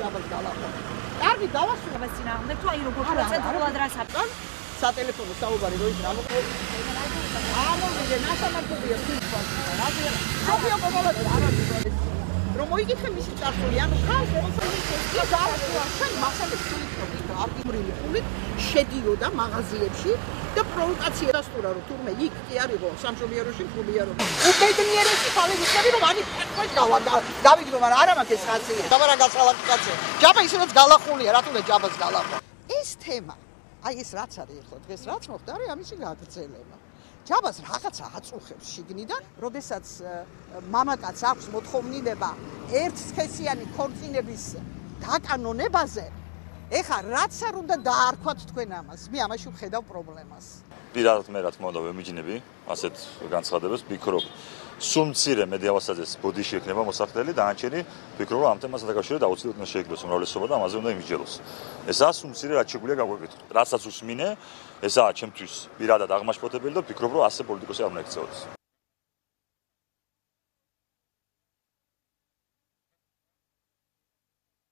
ჯაბას გალახო. კარგი დავასრულე. მას წინააღმდეგ თუ აი როგორ პროცენტულად რას აკეთებ? სატელეფონო საუბარი როის რა მოყვა. ამოვიდე ნასამართებია თვითონ. რაბია მომალადი არ არის პროდუქტი. რომ მოიგითხე მისი წარსული, ანუ ხალხს მოსახლეობის ჩვენ მასალებს ვიქნებით არტიმრილი ფულით შედიოდა მაღაზიებში და პროვოკაცია დასტურა რომ თურმე იქ კი არისო სამშობიაროში ფულია რომ უბედნიერესი ხალხი ვიცები რომ ანი ფეხბურთს გავიგდო მაგრამ არა მაქვს ეს ხალხი დაბარა გასალაკაცია ჯაბა ისედაც გალახულია რატომ ჯაბას გალახო ეს თემა აი ეს რაც არის ახლა დღეს რაც მოხდა არის ამისი გაგრძელება ჯაბას რაღაცა აწუხებს შიგნიდან, როდესაც მამაკაც აქვს მოთხოვნილება ერთსქესიანი ქორწინების დაკანონებაზე, ეხლა რაც არ უნდა დაარქვათ თქვენ ამას, მე ამაში ვხედავ პრობლემას. პირადად მე რა თქმა უნდა ვემიჯნები ასეთ განცხადებას, ვფიქრობ, სულ მცირე მედიავასაძეს ბოდიში ექნება მოსახლეელი, დანარჩენი ვფიქრობ, რომ ამ თემასთან დაკავშირებით აუცილებლად უნდა შეიგდოს უმრავლესობა და ამაზე უნდა იმიჯელოს. ესაა სულ მცირე რაც შეგვიძლია გაგვეკეთოთ. რასაც უსმინე, ესაა ჩემთვის პირადად აღმაშფოთებელი და ვფიქრობ, რომ ასე პოლიტიკოსი არ უნდა ექცეოდეს.